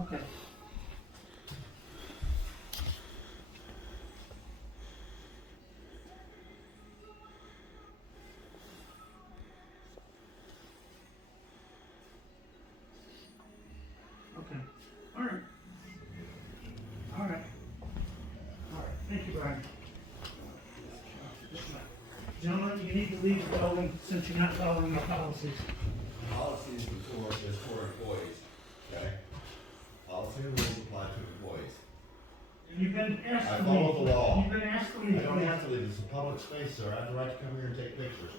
Okay. Okay. All right. All right. All right. Thank you, Brian. Gentlemen, you need to leave the building since you're not following the policies. Policies is for employees, okay? Policy and rules apply to employees. You've been asked I to follow leave. the law. You've been asked to I leave. don't have to leave, it's a public space, sir, I have the right to come here and take pictures.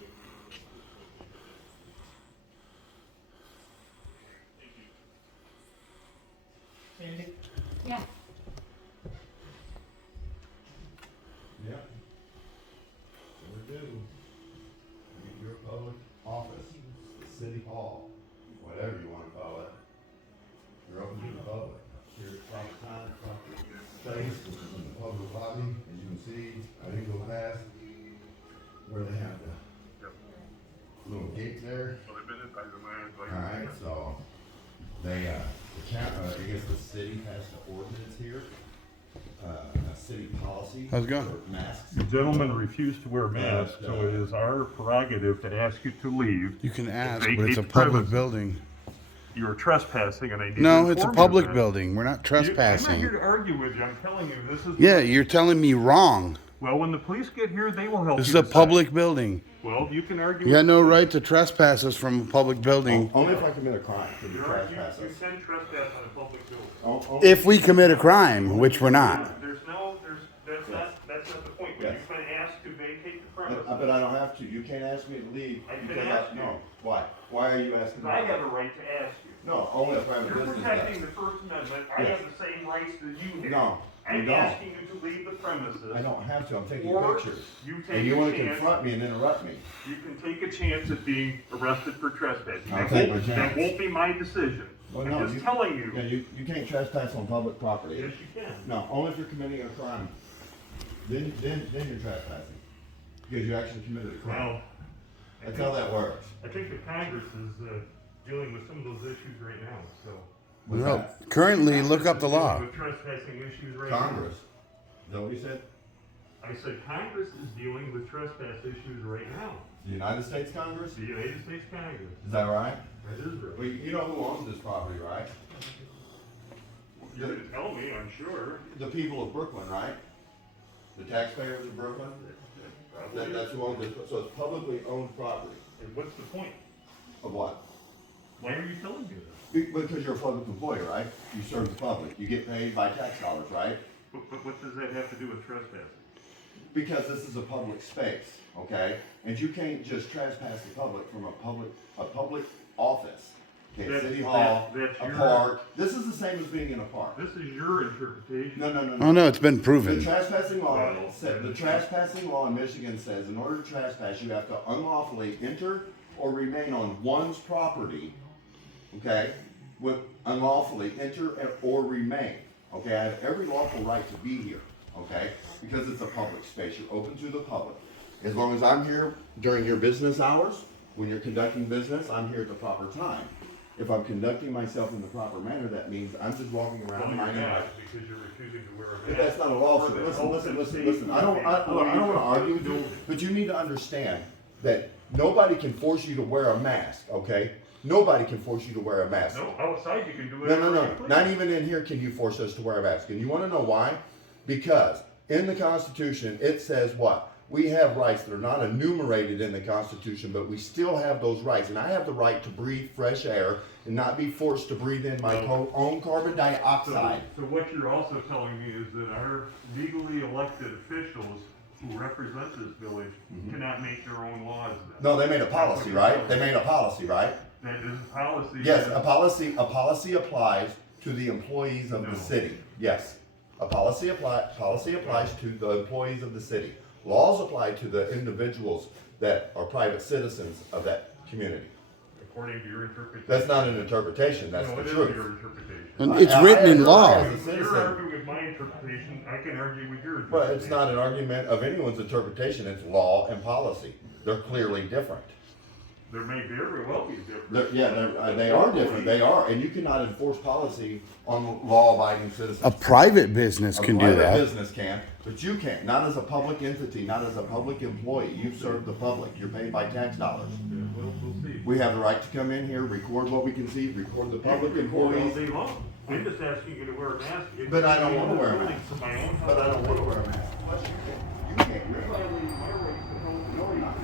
Sandy? Yeah. Yep. So we do. You're a public office, city hall, whatever you wanna call it. You're open to the public. Here's proper time, proper space, which is in the public lobby, as you can see, I didn't go past where they have the little gate there. Alright, so they, I guess the city has the ordinance here, a city policy. How's it going? for masks. The gentleman refused to wear a mask, so it is our prerogative to ask you to leave. You can ask, Vacate but it's a the public premises. building. You are trespassing, and I need to No, it's a inform you public of that. building. We're not I'm not trespassing. here to argue with you, I'm telling you, this is. Yeah, you're telling me wrong. Well, when the police get here, they will help you This is a decide. public building. Well, you can argue. You got with no the right to trespass us from a public building. Only if I commit a crime can you You trespass you us. can trespass on a public building. Only- If we commit a crime, which we're not. That's not the point, but Yes. you've been asked to vacate the premise. But I don't have to, you can't ask me to leave. I can because ask you. No, why? Why are you asking me? I have a right to ask you. No, only if I'm a You're business protecting guy. the First Amendment, I Yes. have the same rights that you have. No, you I'm don't. asking you to leave the premises. I don't have to, I'm taking Or pictures. you take And you a wanna chance. confront me and interrupt me. You can take a chance at being arrested for trespassing. I'll That take won't- my chance. That won't be my decision. Well, I'm no, just telling you. Yeah, you can't trespass on public property. Yes, you can. No, only if you're committing a crime. Then you're trespassing. Because you actually committed a crime. Well, That's how that works. I think the Congress is dealing with some of those issues right now, so. What's No, that? currently, look up the law. With trespassing issues right now. Congress. Is that what you said? I said Congress is dealing with trespass issues right now. The United States Congress? The United States Congress. Is that right? That is right. Well, you know who owns this property, right? You're gonna tell me, I'm sure. The people of Brooklyn, right? The taxpayers of Brooklyn? That's who owns it, so it's publicly owned property. And what's the point? Of what? Why are you telling me this? Because you're a public employee, right? You serve the public, you get paid by tax dollars, right? But what does that have to do with trespassing? Because this is a public space, okay? And you can't just trespass the public from a public office. Okay, That's- city hall, that's a your- park, this is the same as being in a park. This is your interpretation. No, Oh, no, it's been The proven. trespassing law Well, said, the trespassing law in Michigan says in order to trespass, you have to unlawfully enter or remain on one's property, okay? With unlawfully enter or remain, okay? I have every lawful right to be here, okay? Because it's a public space, you're open to the public. As long as I'm here during your business hours, when you're conducting business, I'm here at the proper time. If I'm conducting myself in the proper manner, that means I'm just walking Well, around you're minding my. not, because you're refusing to wear a mask. But that's not a lawsuit. Listen. I don't wanna argue with you, but you need to understand that nobody can force you to wear a mask, okay? Nobody can force you to wear a mask. No, outside you can do No, whatever you no, please. not even in here can you force us to wear a mask. And you wanna know why? Because in the Constitution, it says what? We have rights that are not enumerated in the Constitution, but we still have those rights. And I have the right to breathe fresh air and not be forced to breathe in my own carbon dioxide. So what you're also telling me is that our legally elected officials who represent this village cannot make their own laws then? No, they made a policy, right? They made a policy, right? That is a policy. Yes, that- a policy applies to the employees of the city. Yes. A policy applies to the employees of the city. Laws apply to the individuals that are private citizens of that community. According to your interpretation. That's not an interpretation, that's No, the it is your truth. interpretation. And it's written in law. As a You're citizen. arguing with my interpretation, I can argue with your interpretation. Well, it's not an argument of anyone's interpretation, it's law and policy. They're clearly different. There may very well be different. They are different. They are, and you cannot enforce policy on law-abiding citizens. A private business can do A private that. business can, but you can't. Not as a public entity, not as a public employee. You serve the public. You're paid by tax dollars. Yeah, we'll see. We have the right to come in here, record what we can see, record the public employees. All day long. I'm just asking you to wear a mask. But I don't want to wear a mask. To my own But I don't want to wear a mask. Plus, you can't. You're violating my rights to health and No, you're not.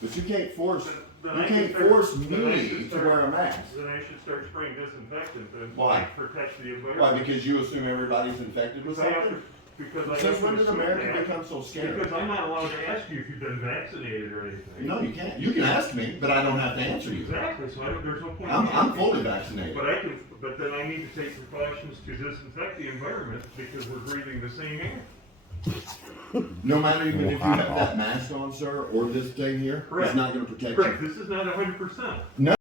But you can't force. Then You I can't should start- force then I should me to start- wear a mask. Then I should start spraying disinfectant and Why? protect the environment. Why? Because you assume everybody's infected with Because I have something? to- Because I Since have when to did assume America that. become so scared? Because I'm not allowed to ask you if you've been vaccinated or anything. No, you can't. You can ask me, but I don't have to answer you. Exactly, so there's no point. in I'm asking. fully vaccinated. But then I need to take precautions to disinfect the environment because we're breathing the same air. No matter even if you have Wow. that mask on, sir, or this thing here, Correct. it's not going to protect Correct, you. this is not 100%. No.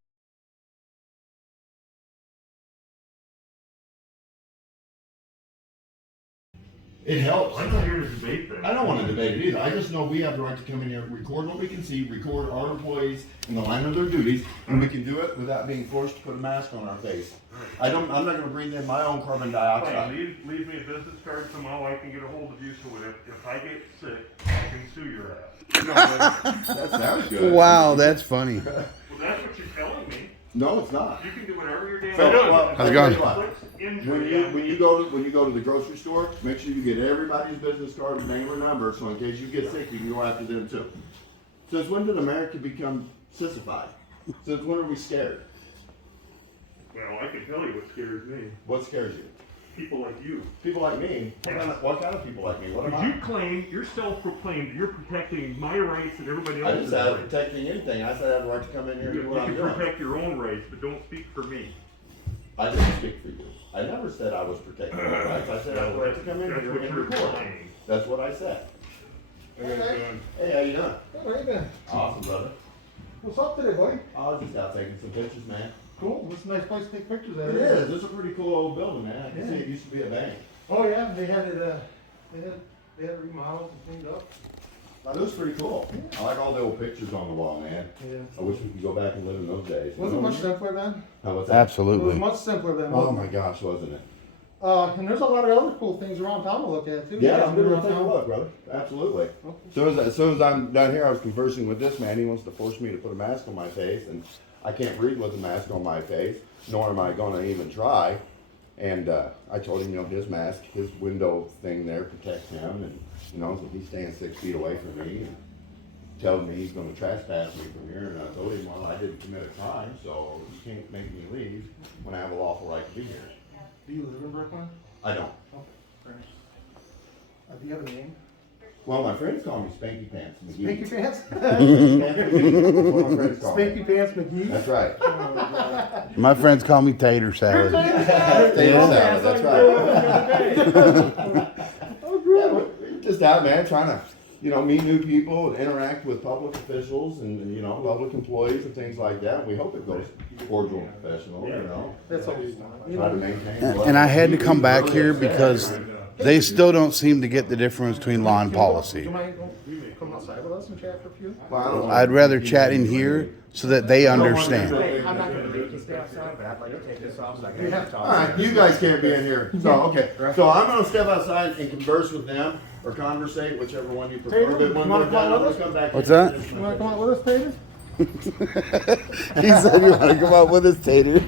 It helps. I'm not here to debate that. I don't want to debate it either. I just know we have the right to come in here, record what we can see, record our employees in the line of their duties, and we can do it without being forced to put a mask on our face. I'm not going to breathe in my own carbon Fine, dioxide. leave me a business card somehow, I can get a hold of you, so if I get sick, I can sue your ass. No, that sounds good. Wow, that's funny. Well, that's what you're telling me. No, it's not. You can do whatever you're damn So, doing. well, How's it going? When you go to the grocery store, make sure you get everybody's business card with name or number, so in case you get sick, you can go after them too. Since when did America become sissified? Since when are we scared? Well, I can tell you what scares me. What scares you? People like you. People like me? What kind of people like me? What am You I? claim, you're self-proclaimed, you're protecting my rights and everybody I else's didn't say I was rights. protecting anything. I said I have the right to come in here and You do what I'm can doing. protect your own rights, but don't speak for me. I didn't speak for you. I never said I was protecting my rights. I said I have the right to come in That's here what and you're record. implying. That's what I said. Hey, how you doing? How you doing? Awesome, brother. What's up today, buddy? I was just out taking some pictures, man. Cool. It's a nice place to take pictures at. It is. It's a pretty cool old building, man. I can Yeah. see it used to be a bank. Oh yeah, they had it. They had it remodeled and cleaned up. It was pretty cool. I like all the old pictures on the wall, man. Yeah. I wish we could go back and live in those days. you Wasn't know? much simpler then. How was that? It was Absolutely. much simpler then. Oh wasn't my it? gosh, wasn't it? And there's a lot of other cool things around town to look at too. Yeah, You guys I'm been gonna around take a town? look, brother. Absolutely. Okay. As soon as I'm down here, I was conversing with this man. He wants to force me to put a mask on my face, and I can't breathe with a mask on my face, nor am I gonna even try. And I told him, his mask, his window thing there protects him, and so he's staying 6 feet away from me and telling me he's gonna trespass me from here. And I told him, well, I didn't commit a crime, so you can't make me leave when I have a lawful right to be here. Do you live in Brooklyn? I don't. Okay. Great. Do you have a name? Well, my friends call me Spanky Pants McGee. Spanky Pants. Spanky McGee. That's what my friends call me. Spanky Pants McGee. That's right. Oh, my God. My friends call me tater salad. Potato salad, that's right. Yeah, we're just out, man, trying to, meet new people and interact with public officials and, public employees and things like that. We hope it goes cordial and professional, That's always fun. Try to maintain. And I had to come back here because they still don't seem to get the difference between law and Do policy. you mind come outside with us and chat for a few? I'd rather chat in here so that they understand. I'm not gonna make you stay outside, but I'd like to take this off so I can talk. All right, you guys can't be in here. So, okay. So I'm gonna step outside and converse with them or conversate, whichever one you prefer. Tater, But when you wanna we're done, come I'm with gonna come back. What's in that? and finish You my wanna come picture. out with us, Tater? He said you want to come out with us, tater.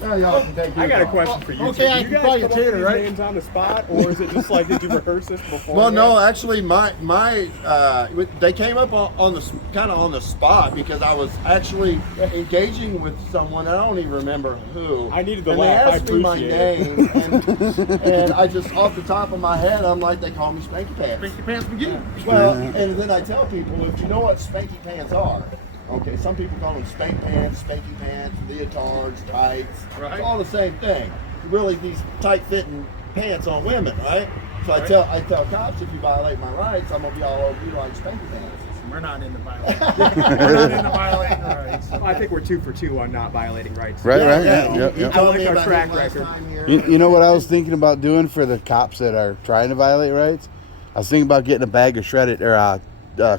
Yeah, y'all can take I got a these question off. for you. Okay, two. I You can guys call you come up Tater, with these right? names on the spot, or is it just like did you rehearse this before? Well, no, actually, they came up on the kind of on the spot because I was actually engaging with someone. I don't even remember who. I needed the and laugh. They I asked me my appreciate name, and I just off the top of my head, I'm like, they call me Spanky Pants. Spanky Pants McGee. Well, and then I tell people, if you know what Spanky Pants are. Okay, some people call them spank pants, spanky pants, leotards, tights. Right. It's all the same thing. Really, these tight-fitting pants on women, right? So I tell cops, if you violate my rights, I'm gonna be all over you like spanky pants. We're not into violating. We're not into violating rights. I think we're 2 for 2 on not violating rights. Right, right, Yeah, yeah, yeah. I like our track record. You know what I was thinking about doing for the cops that are trying to violate rights? I was thinking about getting a bag of shredded or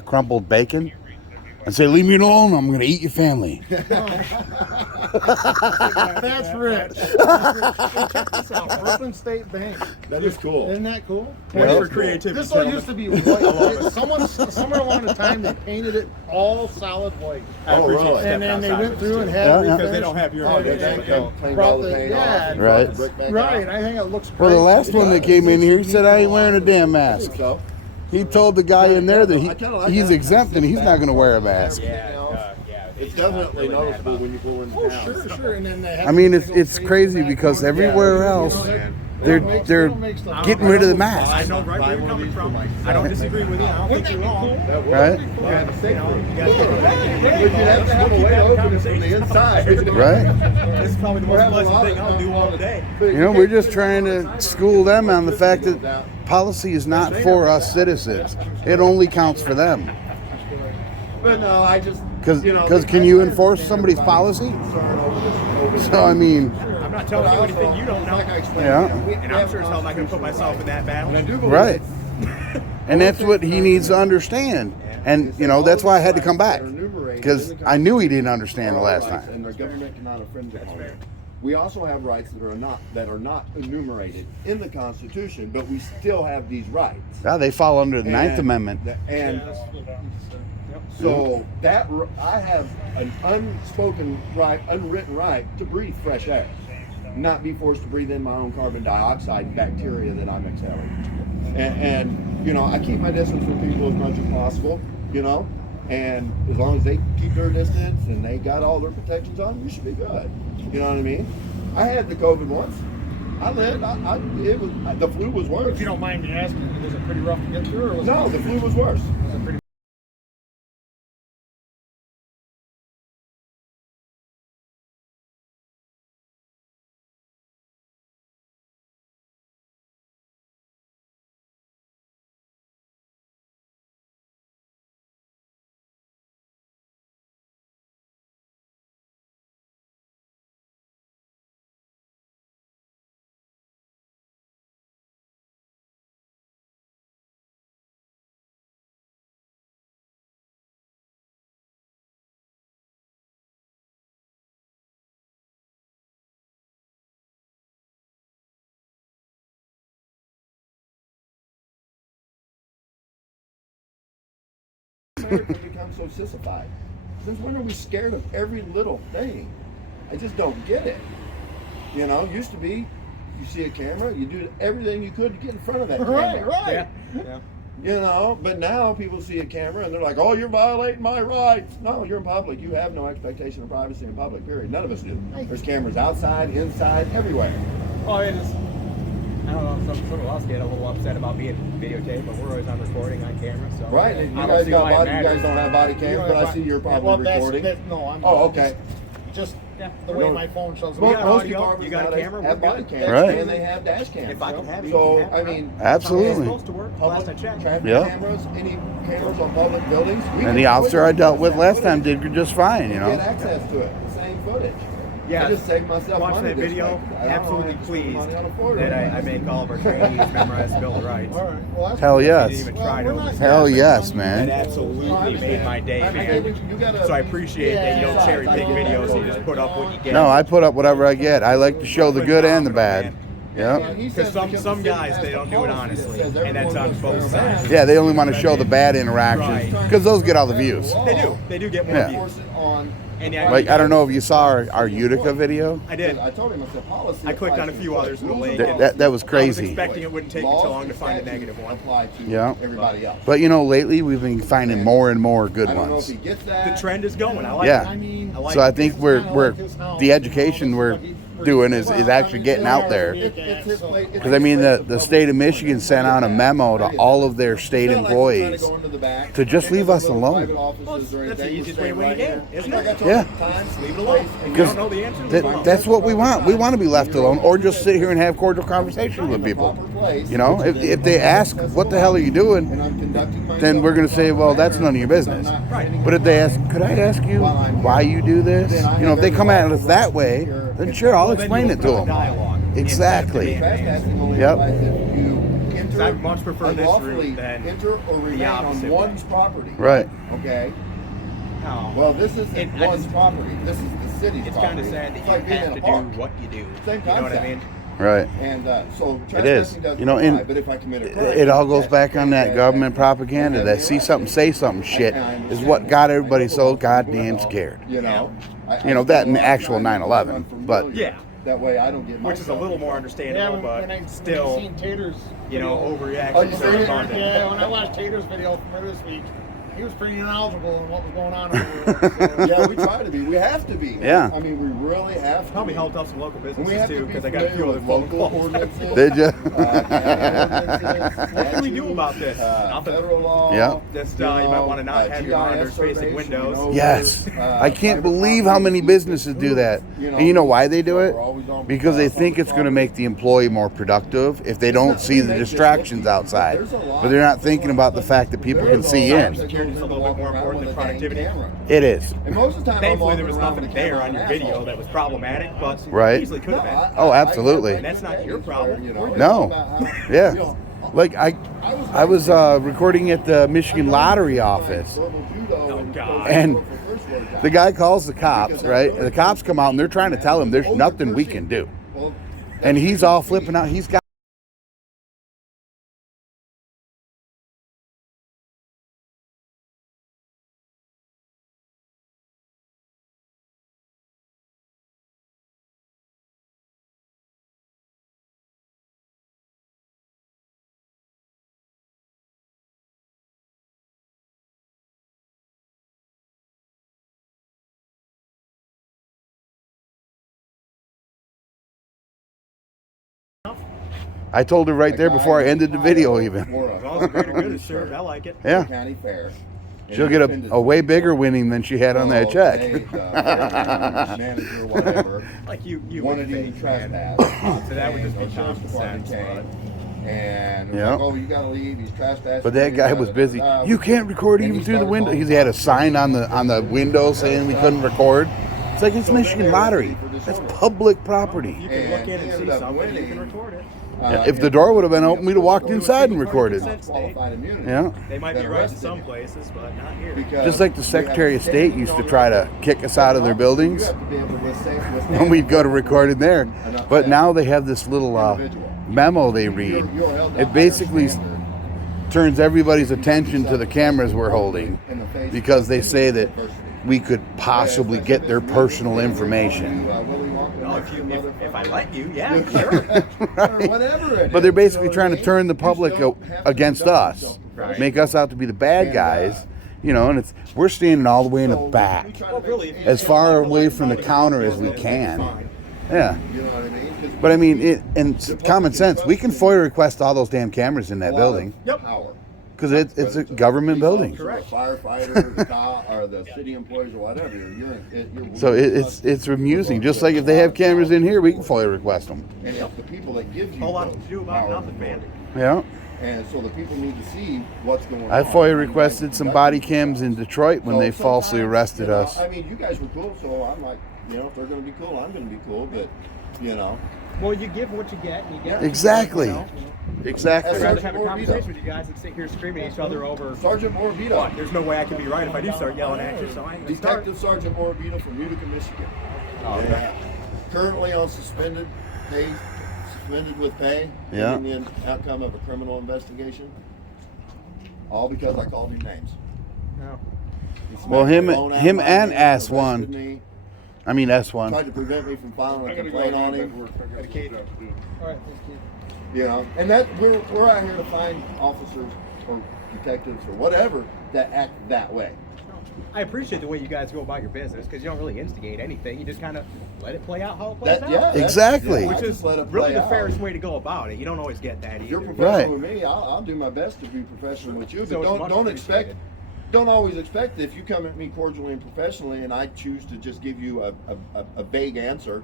crumpled bacon and say, "Leave me alone. I'm going to eat your family." That's rich. Check this out. Brooklyn State Bank. That is cool. Isn't that cool? Points for creativity. This all used to be white. Somewhere along the time they painted it all solid white. I appreciate really? you And then stepping they outside went with through us, and too. had Yeah, it yeah. Because they don't have your Oh, they and cleaned brought all the the- paint yeah, off. Right. The brick back Right, off. I think it looks great. Well, the last one that came in here, he said, "I ain't wearing a damn I mask." think so. He told the guy in there that I kinda like he's that. exempt and he's not going to wear a mask. Everything else. Yeah. It's definitely noticeable when you pull into Oh, town. sure. And then they have I mean, to it's go it's straight crazy to the back because door. everywhere Yeah, else, you know, they're they don't make stuff. getting rid of the I mask, know right where you're coming from. I don't disagree with you. I don't think you're wrong. That would. right? Yeah, the safe room. You guys get back in But you'd have to have a way to open it from the inside. Right? This is probably the most pleasant thing I'll do all day. You know, we're just trying to school them on the fact that policy is not for us citizens. It only counts for them. But no, I just Because can you enforce somebody's policy? So I mean, I'm not telling you anything you don't know. yeah, And I'm sure as hell not going to put myself in that battle. right. And that's what he needs to understand. And you know, that's why I had to come back because I knew he didn't understand the last time. And the government cannot infringe upon it. We also have rights that are not enumerated in the Constitution, but we still have these rights. Yeah, they fall under the Ninth Amendment. And so I have an unspoken right, unwritten right to breathe fresh air, not be forced to breathe in my own carbon dioxide and bacteria that I'm exhaling. And you know, I keep my distance from people as much as possible, you know, and as long as they keep their distance and they got all their protections on, we should be good. You know what I mean? I had the COVID once. I lived. It was the flu was worse. If you don't mind me asking, was it pretty rough to get through, or was No, it? the flu was worse. Was it pretty America become so sissified? Since when are we scared of every little thing? I just don't get it. You know, used to be, you see a camera, you do everything you could to get in front of that camera. right? Yeah. You know, but now people see a camera and they're like, "Oh, you're violating my rights." No, you're in public. You have no expectation of privacy in public. Period. None of us do. There's cameras outside, inside, everywhere. Well, it is. I don't know. Some of us get a little upset about being videotaped, but we're always on recording on camera. So Right? And I you don't guys see got why it body. You matters. guys don't have body cams, but I see you're probably recording. No, I'm. Oh, okay. Just the way my phone shows me. We got Most audio, departments you got a nowadays camera, have we're body good. cams, Right. and they have dash cams. If I can have it, So you can have I it. mean, It's Absolutely. supposed to work. Last I public checked. traffic Yeah. cameras, any cameras on public buildings. we And can the officer I dealt with that last time footage. did just fine, you Get know. access to it, the same footage. Yeah, I just saved myself watching money that this video, way. I don't absolutely have to spend pleased money on a Ford that right I now. make all of our trainees memorize the Bill of Rights. All right. Well, that's Hell They yes. didn't even Well, try we're to. not- Hell yes, That man. absolutely made my day, man. You gotta- So I appreciate that you don't cherry pick videos. You just put up what you get. No, I put up whatever I get. I like to show the good and the bad. Yeah. Because some guys, they don't do it honestly, and that's on both sides. Yeah, they only want to show the bad interactions because those get all the views. They do get more Yeah. views. Force it on. And yeah, Like, I don't know if you saw our Utica video. I did. I told him, I said, policy. I clicked on a few others in the link. That was I was crazy. expecting it wouldn't take me too long to find a negative one. Apply to Yeah. everybody else. But you know, lately we've been finding more and more good I don't know if ones. he gets that. The trend is going. I like Yeah. it. I mean, I like So I it. think we're the education we're doing is actually getting out there. Because I mean, the state of Michigan sent out a memo to all of their state employees to just leave us alone. Well, that's the easiest way to win the game, isn't it? Yeah. Just leave it alone. If you don't know the answer, leave it alone. That's what we want. We want to be left alone, or just sit here and have cordial conversations with people. You know, if they ask, "What the hell are you doing?" then we're going to say, "Well, that's none of your business." Right. But if they ask, "Could I ask you why you do this?" You know, if they come at us that way, then sure, I'll explain it to them. Dialogue. Exactly. Yep. I much prefer this route than enter or remain the on opposite one's property. Right. Okay. No. Well, this isn't And I one's just- property. This is the city's It's property. kind of sad It's that like you being have in to a park. do what you do. Same You know what I concept. mean? Right. And so It is. trespassing doesn't You know, apply, and but if I commit a crime, it all goes back on that okay, government okay. propaganda. And That then see the something, rest say of it, something shit I is understand. what got I everybody know so what I'm goddamn about, scared. You know, You know, that and the actual 9/11, but- Yeah. That way I don't get Which is a little more understandable, when I but still, seen Tater's you know, video- overreactions Oh, you are seen it? abundant. Yeah, when I watched Tater's video from this week, he was pretty knowledgeable on what was going on over there. So. Yeah, we try to be. We have to be. Yeah. I mean, we really have to. Probably be. helped out some local And we businesses have too, to be because I got a few familiar other with phone local calls. ordinances. Did you? What can we do about this? Nothing. Federal law. Yeah. Just, you might wanna not have your monitors facing windows. Yes. I can't believe how many businesses do that. And you know why they do it? Because they think it's going to make the employee more productive if they don't see the distractions outside. But they're not thinking about the fact that people can see in. Security is a little bit more important than productivity. It is. And most of the time, Thankfully, I'm there was walking around nothing with a there camera on your an video asshole. that was problematic, but Right. easily could have been. Oh, absolutely. And that's not your problem. No. Yeah. Like I was recording at the Michigan Lottery office, Oh, God. and the guy calls the cops, right? And the cops come out and they're trying to tell him there's nothing we can do. And he's all flipping out. He's got I told her right there before I ended the video even. As long as the greater good is served, I like it. Yeah. County Fair. She'll get a way bigger winning than she had on that check. Manager, whatever, Like you wanted would him to think, trespass. man. So that would just be And the sheriff's common department sense, came, but- And Yeah. like, oh, you gotta leave. He's trespassing. But that guy was busy. You can't record even through the window. He had a sign on the window saying we couldn't record. It's like it's Michigan Lottery. That's public property. You can look in and see something, you can record it. If the door would have been open, we'd have walked inside and recorded. Qualified immunity. Yeah. They might be right in some places, but not here. Just like the Secretary of State used to try to kick us out of their buildings when we'd go to record in there. But now they have this little memo they read. It basically turns everybody's attention to the cameras we're holding because they say that we could possibly get their personal information. No, if I let you, yeah, sure. But they're basically trying to turn the public against us, Right. make us out to be the bad guys, you know. And we're standing all the way in the back, Well, really, as far away from the counter as we can. Yeah. You know what I mean? But I mean, and common sense, we can FOIA request all those damn cameras in that building Yep. Power. because it's a government building. Correct. The firefighter, the cop, or the city employees, or whatever. You're So it's amusing. Just like if they have cameras in here, we can FOIA request them. And it's the people that give you Whole lot those to do about power nothing, man. Yeah. And so the people need to see what's going on. I FOIA requested some body cams in Detroit when So they falsely sometimes, arrested you know, us. I mean, you guys were cool, so I'm like, you know, if they're going to be cool, I'm going to be cool. But, you know, Well, you give what you get, and you get. Exactly. You know? Exactly. I'd rather have a conversation with you guys and sit here screaming at each other over. Sergeant Morabito. What? There's no way I can be right if I do start yelling at you, so I ain't gonna start. Detective Sergeant Morabito from Utica, Michigan. Oh, okay. Currently on suspended with pay. Yeah. Pending the outcome of a criminal investigation. All because I called him names. No. He smacked Well, the phone out of him my and hand, S1. arrested me, I mean S1. tried to prevent me from filing a complaint on him. All right, thanks, kid. You know, and that we're out here to find officers or detectives or whatever that act that way. I appreciate the way you guys go about your business because you don't really instigate anything. You just kind of let it play out how it plays out. Yeah, Exactly. Which I is just let it really play the out. fairest way to go about it. You don't always get that If you're either. professional Right. with me, I'll do my best to be professional with you. So But it's much don't expect, appreciated. don't always expect that if you come at me cordially and professionally, and I choose to just give you a vague answer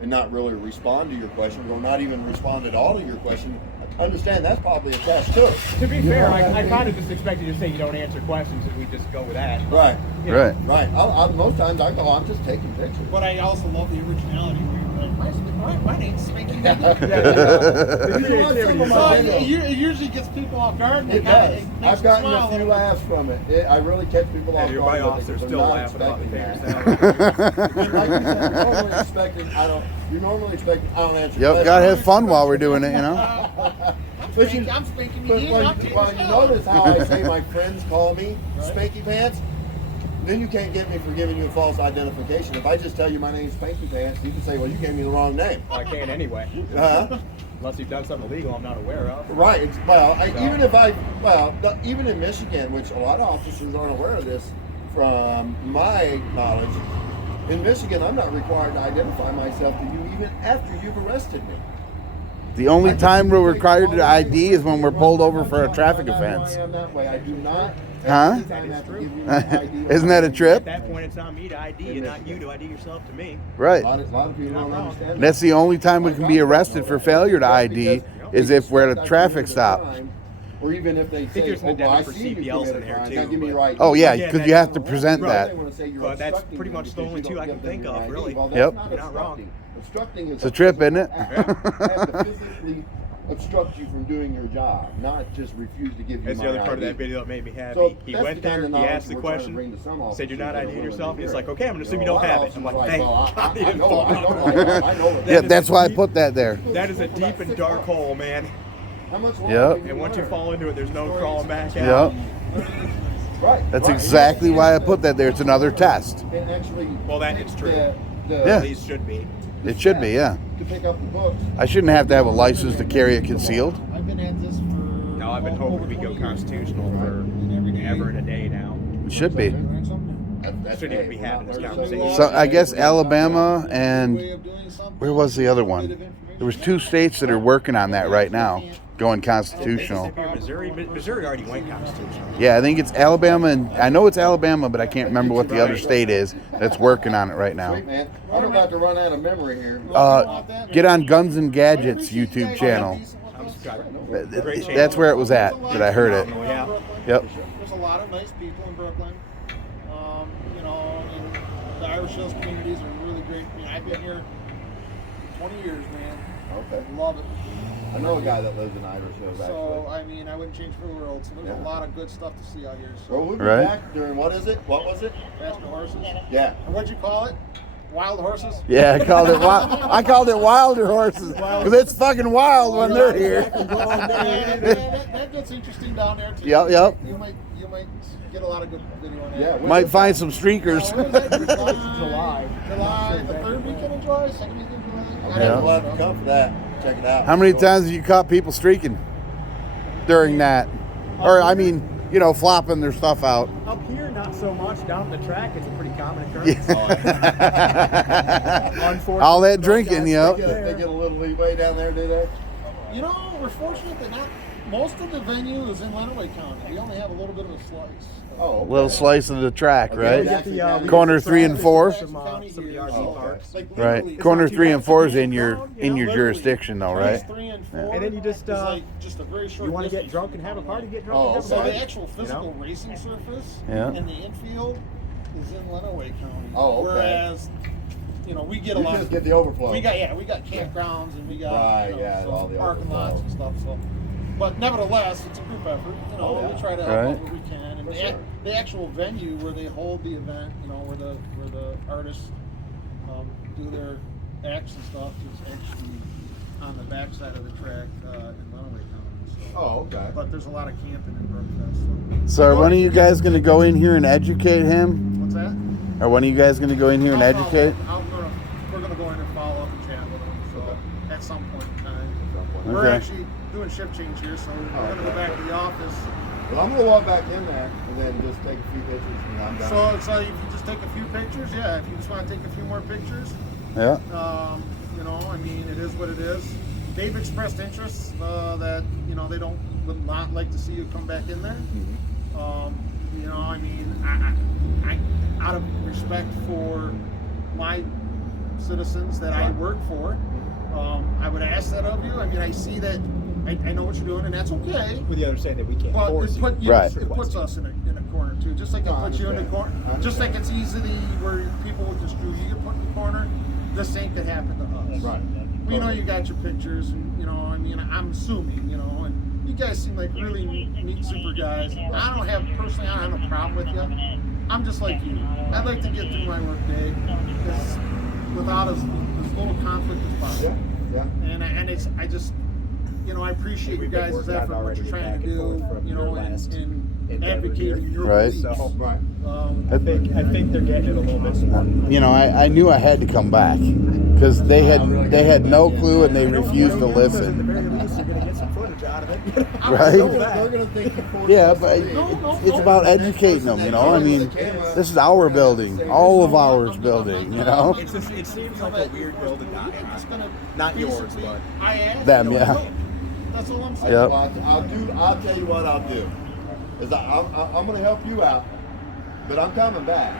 and not really respond to your question, or not even respond at all to your question. Understand that's probably a test too. To be You fair, know what I mean? kind of just expected you to say you don't answer questions and we just go with that. Right, You know, Right. right. I'll most times I go, I'm just taking pictures. But I also love the originality where you're like, my name's Spanky Baby. You know what, some of So my it videos- usually gets people off guard. And It kinda- does. makes I've them gotten smile a few little bit. laughs from it. I really catch people off And your guard. bite officers They're still not laughing about the expecting figures. that. Like you said, you're normally expecting, you're normally expecting, I don't answer Yep, questions. gotta have fun while we're doing it, you know? But you, I'm Spanky but Baby. when you notice how I say my friends call me Spanky Pants, then you can't get me for giving you a false identification. If I just tell you my name's Spanky Pants, you can say, well, you gave me the wrong name. I can't anyway. Unless you've done something illegal I'm not aware of. Right. Even in Michigan, which a lot of officers aren't aware of this, from my knowledge, in Michigan, I'm not required to identify myself to you even after you've arrested me. The only time we're required to ID is when we're pulled over for a traffic offense. I am that way. I do not. Huh? every time have to give you an ID. Isn't that a At trip? that point, it's on me to ID and not you to ID yourself to me. Right. A lot of people don't understand. And that's the only time we can be arrested for failure to ID is if we're at a traffic stop. Or even if they say, there's an "Oh, well, I addendum for see you CPLs commit in a there, crime." too, Now give me but- right. Oh yeah, Yeah, because you have to present Right. that. They wanna say you're But that's obstructing pretty me much the because only you two don't I can give them think your of, ID. really. Well, that's Yep. not You're not wrong. Obstructing is It's a trip, isn't it? I have to physically obstruct you from doing your job, not just refuse to give you That's my the other part of ID. that video that made me happy. So he that's went the kind there, of he knowledge asked the we're trying to question, bring to some said you're not officers that are IDing willing yourself. to He's hear like, it. okay, I'm going to assume you know, don't a lot have of it. I'm officers like, are thank well, God you I didn't know, pull I it know, out. I know. Yeah, is that's a why I deep- put that there. That is a deep and dark hole, man. How much longer Yep. can you And once you learn? fall into it, there's no crawling back out. Yep. Right. That's right. exactly why I put that there. It's another test. And actually, Well, that is true. Yeah. At least should be. It should be, yeah. To pick up the books. I shouldn't have to have a license to carry it concealed. I've been at this for. No, I've been hoping we go constitutional for ever and a day now. It should be. That's Shouldn't even be having this conversation. So I guess Alabama and where was the other one? There was 2 states that are working on that right now, going constitutional. Mississippi or Missouri? Missouri already went constitutional. Yeah, I think it's Alabama, and I know it's Alabama, but I can't remember what the other state is that's working on it right now. Sweet, man. I'm about to run out of memory here. Get on Guns and Gadgets YouTube channel. I'm subscribed. Great channel. That's where it was at that I heard it. Oh, yeah. Yep. There's a lot of nice people in Brooklyn. You know, and the Irish Hills communities are really great. I mean, I've been here 20 years, man. Okay. Love it. I know a guy that lives in Irish Hills, So, actually. I mean, I wouldn't change for the world. So there's Yeah. a lot of good stuff to see out here. So, Well, we'll be Right. back during, what is it? What was it? faster horses. Yeah. Or what'd you call it? Wild horses? Yeah, I called it wild. I called it wilder horses because it's fucking wild when they're here. That gets interesting down there too. Yep, yep. You might get a lot of good video on that. Yeah. Might find some streakers. When is that? July. July, the third weekend in July, second weekend in July. I Yeah. don't We'll have know. to come for that. Check it out. How many times have you caught people streaking during that? Or, I mean, you know, flopping their stuff out. Up here, not so much. Down at the track, it's a pretty common occurrence. Unfortunately, All that those drinking, guys yep. stuck there. They get a little leeway down there, do they? You know, we're fortunate that not most of the venue is in Lenawee County. We only have a little bit of a slice. Oh, okay. Little slice of the track, We right? get the, we Corner get the 3 and traffic 4? Some of the RV Oh, okay. parks. Like, Right. literally, Corner not too 3 bad and to 4 be is in your down, you know, literally, jurisdiction, though, right? 3 and 4 And then you just, is like just a very short You want to get distance drunk from and have a the party? line. Get drunk Oh, and have a So party. the actual You know? physical racing surface Yeah. in the infield is in Lenawee County. Oh, okay. Whereas, you know, we get a You lot just of get the overflow. we got campgrounds and we got Right, you know, yeah, some all the parking lots and stuff. So, but nevertheless, it's a group effort. You know, Oh, yeah. we try to help Right. out where we can. And For the, sure. the actual venue where they hold the event, you know, where the artists do their acts and stuff, is actually on the backside of the track in Lenawee County. So. Oh, okay. But there's a lot of camping in Brookfest. So are one of you guys going to go in here and educate him? What's that? Are one of you guys going to go in here and I'll follow educate? up. We're gonna go in and follow up and chat with them. So at some point in time, we're Okay. actually doing shift change here, so we're gonna go back to the office Well, I'm gonna walk back in there and then just take a few pictures and I'm done. So if you just take a few pictures, yeah. If you just want to take a few more pictures, Yeah. you know, I mean, it is what it is. They've expressed interest that you know they would not like to see you come back in there. You know, I mean, I out of respect for my citizens that I work for, I would ask that of you. I mean, I see that. I know what you're doing, and that's okay. With the other saying that we can't But force you. Right. it puts us in a corner too. Just like it puts you in a corner. Just like it's easily where people will just screw you, get put in the corner. The same could happen to us. Right. We know you got your pictures, and you know, I mean, I'm assuming, you know, and you guys seem like really neat, super guys. I don't have a problem with you. I'm just like you. I'd like to get through my work day without as little conflict as possible. Yeah. And I just, you know, I appreciate you We've been guys' working on effort, what already you're trying back to and do, forth from you know, your last in endeavor advocating here. your Right. beliefs. So Right. I think they're getting it a little bit more. You know, I knew I had to come back because they had no clue and they refused to At the listen. very least, you're going to get some footage out of it. Right? They're gonna think you forced Yeah, us but to leave. it's about educating them, you know. I mean, this is our building, all of ours building, you know. It's just, it seems like a weird building not I'm just gonna Not yours, basically- but I asked them, you, yeah. That's all I'm saying. Yep. I'll tell you what I'll do. Is I'm gonna help you out, but I'm coming back,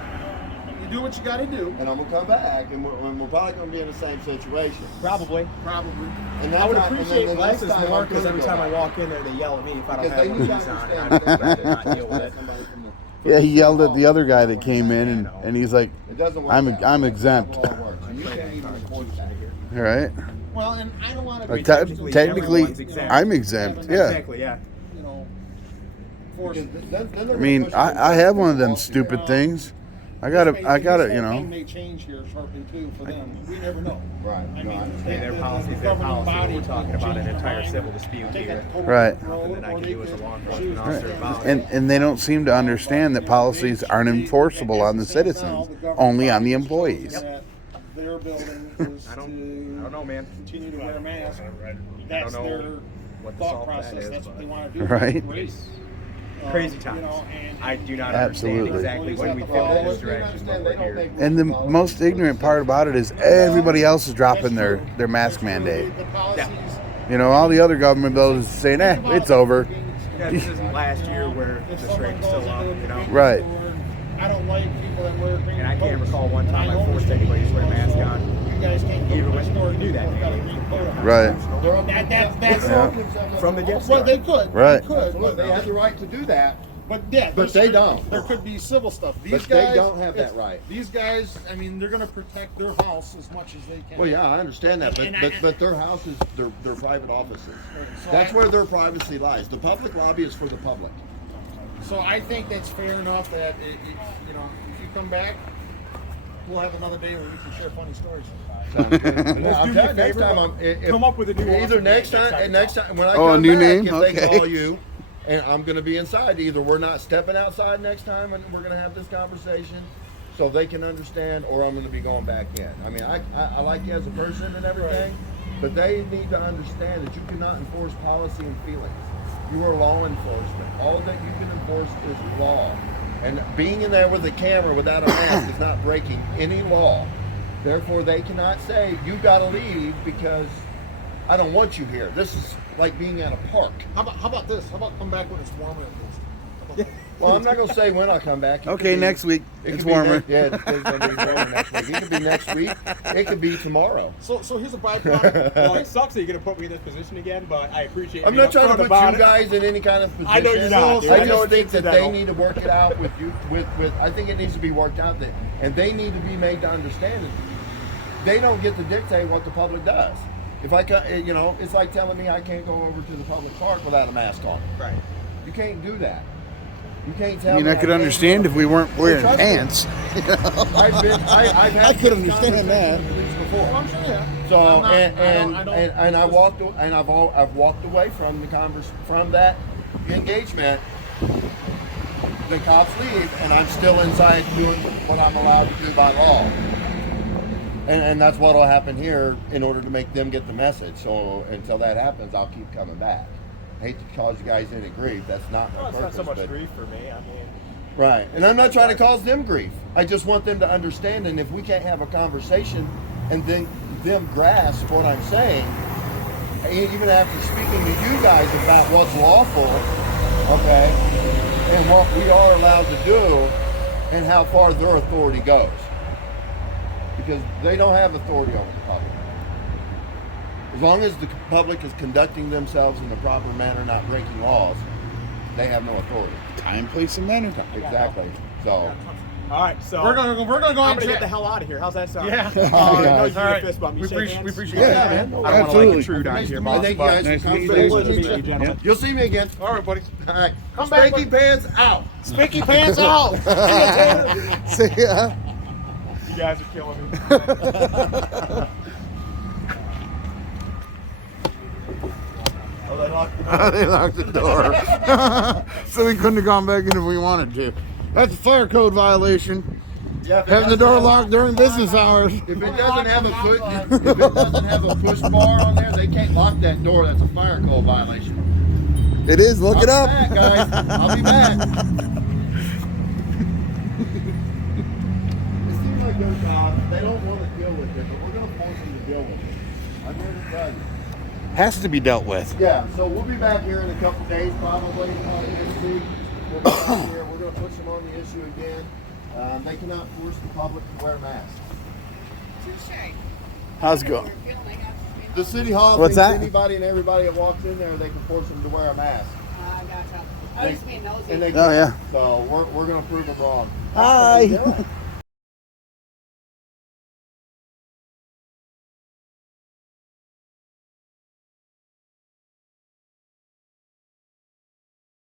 You do what you got to do. and I'm gonna come back, and we're probably gonna be in the same situation. probably. Probably. And I would that's not- appreciate and then the next lessons time more I'm because gonna every go time I back. walk in there, they yell at me if I don't Because have they one need of to these on. understand. I'd rather not deal with it. Somebody from the- Yeah, he yelled at the other guy that came in, and he's like, It doesn't work I'm that way. I'm That's exempt. not how it works. And you can't even report that. All right. Well, and I don't want to Like, be technically, everyone's exempt. I'm exempt. Yeah. Exactly, yeah. you know, forced. Because then they're I gonna mean, push you I have one of them off stupid Yeah. things. I gotta, This you whole know. thing may change here shortly too for them. We never know. Right. I No, mean, I understand. Their the policy is their governing policy. body We're talking can about an change entire their civil mind. dispute Take here. a total Right. control, Nothing that I or can they do as a could law choose enforcement to officer stand about there. it. And they don't seem to understand that policies aren't enforceable on the citizens, only on the employees. That their building is I to don't know, man. continue to wear a mask. I That's don't know their what the thought solve for that process. is, That's what but- they want to do. Right. Great. Crazy You times. know, and I do not Absolutely. understand exactly when we feel in this direction, but we're here. And the most ignorant part about it is everybody else is dropping their mask mandate. The policies, You know, all the other government buildings are saying, it's over. Yeah, this isn't last year where if the someone straight's goes still up, into you know. the Right. store, I don't like people that wear green And I can't coats. recall one And time I know forced there's anybody to wear a green mask coats, on. so you guys can't go Even to the when store you do that, people got a man. green coat on. Right. That's Yeah. From the get Well, start. they could. Right. They could. Look, they have the right to do that. But yeah, But they don't. There could be civil stuff. These But they guys don't have that it's- right. These guys, I mean, they're going to protect their house as much as they can. Well, yeah, I understand that, And but their houses, they're private offices. So That's where their privacy lies. The public lobby is for the public. So I think that's fair enough that you know, if you come back, we'll have another day where we can share funny stories. Sounds good. Let's I'm do me a telling you, next favor, time come up with a new either awesome next name time, next time. when I Oh, a come new back, name? if they Okay. call you, and I'm going to be inside, either we're not stepping outside next time and we're going to have this conversation, so they can understand, or I'm going to be going back in. I mean, I like you as a person and everything, but they need to understand that you cannot enforce policy and feelings. You are law enforcement. All that you can enforce is law. And being in there with a camera without a mask is not breaking any law. Therefore, they cannot say, you got to leave because I don't want you here. This is like being at a park. How about this? How about come back when it's warmer at least? How about that? Well, I'm not going to say when I come back. It Okay, could be- next week. it It's could be warmer. Yeah, it's going to be warmer next week. It could be next week. It could be tomorrow. So here's a byproduct. Well, it sucks that you're going to put me in this position again, but I appreciate I'm being not trying to upfront put about you it. guys in any kind of position. I know you're not, dude. I I know just it's think that they incidental. need to work it out with you. With I think it needs to be worked out, that, and they need to be made to understand it. They don't get to dictate what the public does. If I, you know, it's like telling me I can't go over to the public park without a mask on. Right. You can't do that. You can't tell I mean, me I could can't understand go. if we weren't wearing Trust me. pants. I've had I could this understand that. conversation before. Well, I'm sure, yeah. So I'm not- I've walked away from the from that engagement. The cops leave, and I'm still inside doing what I'm allowed to do by law. And that's what'll happen here in order to make them get the message. So until that happens, I'll keep coming back. hate to cause you guys any grief. That's not my Well, it's purpose. not so much but- grief for me. I mean, Right. And I'm not trying to cause them grief. I just want them to understand, and if we can't have a conversation and then them grasp what I'm saying, even after speaking to you guys about what's lawful, okay, and what we are allowed to do, and how far their authority goes. Because they don't have authority over the public. As long as the public is conducting themselves in the proper manner, not breaking laws, they have no authority. Time, place, and manner. Exactly. So, all right, so We're gonna go I'm ahead gonna and get check. the hell out of here. How's that sound? Yeah. I know you All right. fist bump. You We shake appreciate- hands? we appreciate Yeah, that. man. I don't want to Absolutely. like intrude on Nice you, to boss. meet you but guys. Nice to meet you. Pleasure Nice to meet you, gentlemen. You'll see me again. All right, buddy. All right. Come back, Spanky pants out. Spanky pants out. See ya. You guys are killing me. They locked the door. So we couldn't have gone back in if we wanted to. That's a fire code violation. Yeah, if it Having the doesn't door have- locked during business hours. If it doesn't have a push bar on there, they can't lock that door. That's a fire code violation. It is. Look it I'll up. be back, guys. I'll be back. It seems like those jobs, they don't want to deal with it, but we're going to force them to deal with it. I'm here to tell you. Has to be dealt with. Yeah, so we'll be back here in a couple days, probably next week. We'll be back here. We're going to push them on the issue again. They cannot force the public to wear masks. How's it going? The city hall What's thinks that? anybody and everybody that walks in there, they can force them to wear a mask. I gotcha. I was just being nosy. And they Oh, yeah. So we're going to prove them wrong. Hi. How you doing?